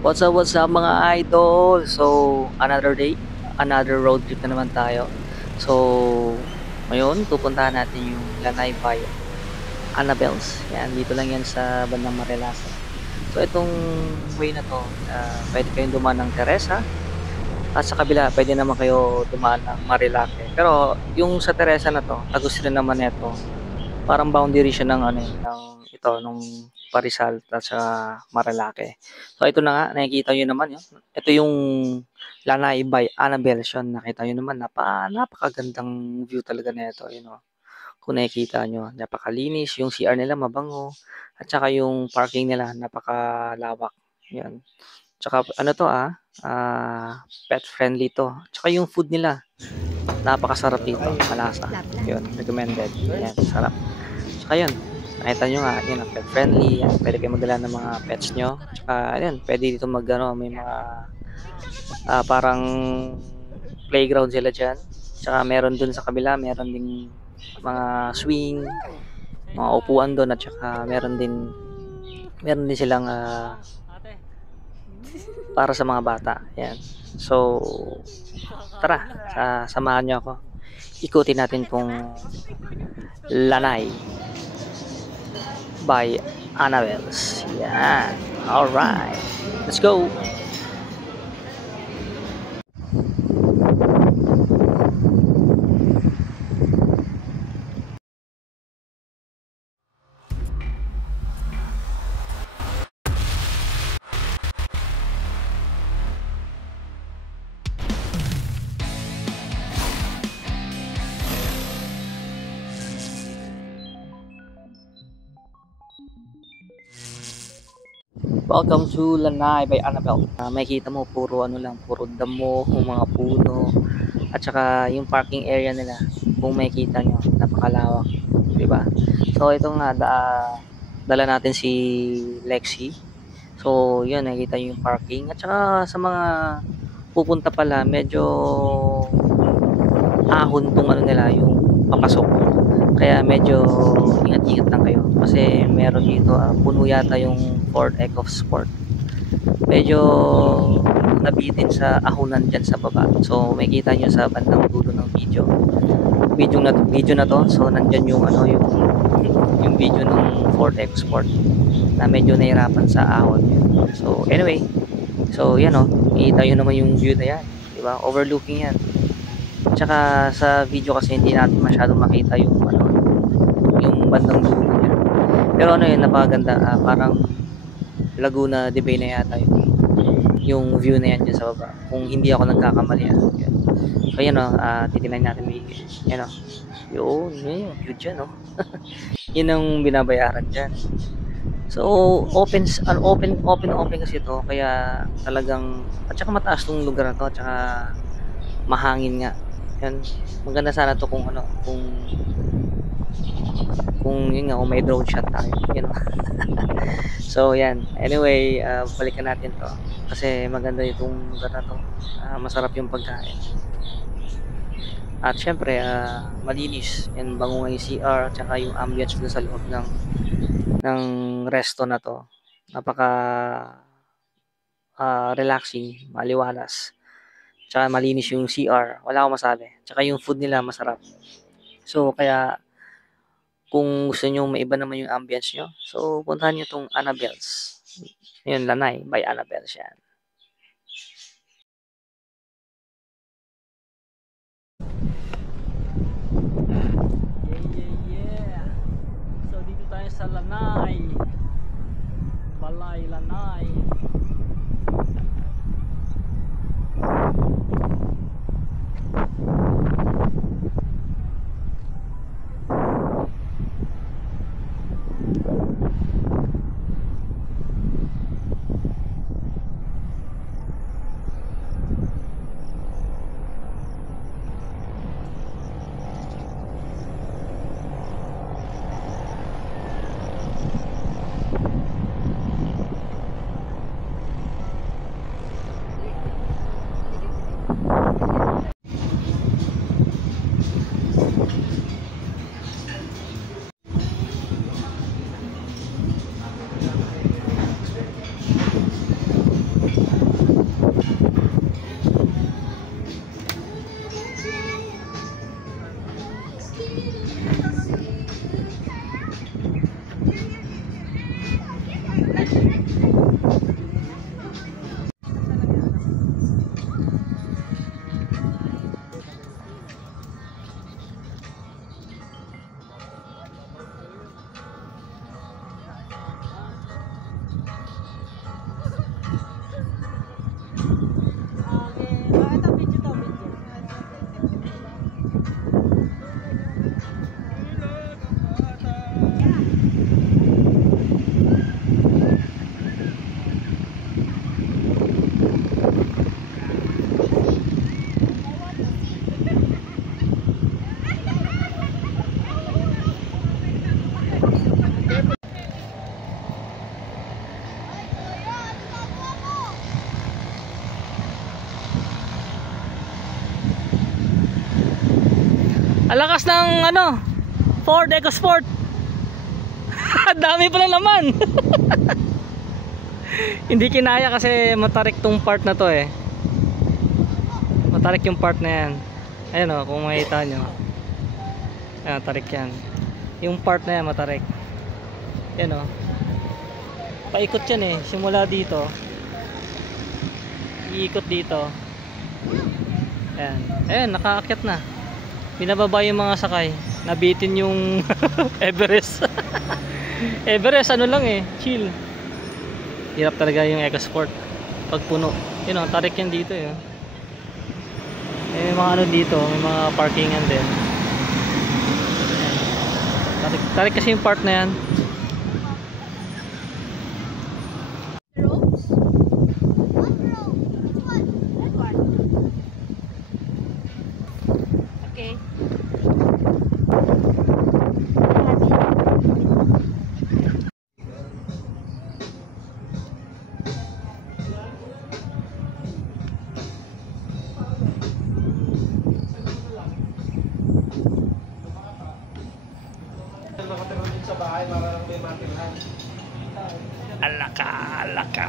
What's up mga idol? So, another day, another road trip na naman tayo. So, ngayon, pupuntahan natin yung Lanay by Annabel's. Yan, dito lang yan sa bandang Marilasa. So, itong way na to, pwede kayong dumaan ng Teresa. At sa kabila, pwede naman kayo dumaan ng Marilake. Pero, yung sa Teresa na to, tagos rin naman ito. Parang boundary siya ng ano, ng ito nung Parizal at sa Marilake. So ito na nga, nakikita niyo naman 'yon. Ito yung Lanay by Annabelle Siyon. Nakita niyo naman napakagandang view talaga nito, Kung nakikita niyo, napakalinis, yung CR nila mabango at saka yung parking nila napakalawak. 'Yan. Tsaka ano to pet friendly to. Tsaka yung food nila napakasarap dito, malasa. 'Yun, recommended. Yan, sarap. Tsaka yun, nakita nyo nga, yun, pet friendly, yan, pwede kayo magdala ng mga pets nyo. Tsaka, ayun, pwede dito may mga parang playground sila dyan. Tsaka meron dun sa kabila, meron ding mga swing, mga upuan doon at tsaka meron din silang para sa mga bata. Yan. So, tara, samahan nyo ako. Ikutin natin tong Lanay by Annabelle's. Yan. Alright. Let's go. Welcome to Lanay by Annabelle. Makikita mo puro puro damo, mga puno at saka yung parking area nila. Kung makikita nyo, napakalawak, 'di ba? So ito nga dala natin si Lexi. So, 'yun nakikita nyo yung parking at saka sa mga pupunta pala medyo ahon tong nila yung papasok. Kaya medyo ingat-ingat lang kayo kasi meron dito puno yata yung Ford EcoSport. Medyo nabitin sa ahunan dyan sa baba. So makikita nyo sa bandang dulo ng video na to. So nandyan yung video ng Ford EcoSport na medyo nahirapan sa ahon. So anyway, so yan makikita nyo naman yung view na yan, di ba? Overlooking yan. Tsaka sa video kasi hindi natin masyadong makita yung bandang dulo niya. Pero yun, napakaganda. Parang Laguna de Bay na yata yung view na yan dyan sa baba. Kung hindi ako nagkakamali. Yan. So yan titignan natin may yan yun view dyan yun ang binabayaran dyan. So open kasi ito kaya talagang at saka mataas tong lugar na to at saka mahangin nga. Yan, maganda sana to kung yun nga, kung may drone shot tayo, So, yan. Anyway, balikan natin to. Kasi maganda itong lugar na to. Masarap yung pagkain. At syempre, malinis. Yan, bango nga yung CR, tsaka yung ambience doon sa loob ng resto na to. Napaka relaxing, maliwalas. Tsaka malinis yung CR. Wala akong masabi. Tsaka yung food nila masarap. So, kaya kung gusto nyo maiba naman yung ambience nyo, so puntahan nyo tong Annabelle's. Yun, Lanay by Annabelle's yan. Yeah. So dito tayo sa Lanay. Balay Lanay. Alakas ng ano, Ford EcoSport. Dami pa lang naman. Hindi kinaya kasi matarik tong part na to eh. Matarik yung part na yan. Ayan o, kung makita nyo. Ayan, tarik yan. Yung part na yan matarik. Ayan o. Paikot yan eh. Simula dito. Iikot dito. Ayan. Ayan, nakaakyat na. Binababa yung mga sakay. Nabitin yung Everest. Everest ano lang eh, chill. Hirap talaga yung EcoSport pag puno. Yun o, tarik yan dito eh. May mga ano dito, may mga parkingan din. Tarik kasi yung part na yan. Okay. Sa bahay, marang may matirhan. Alaka, alaka.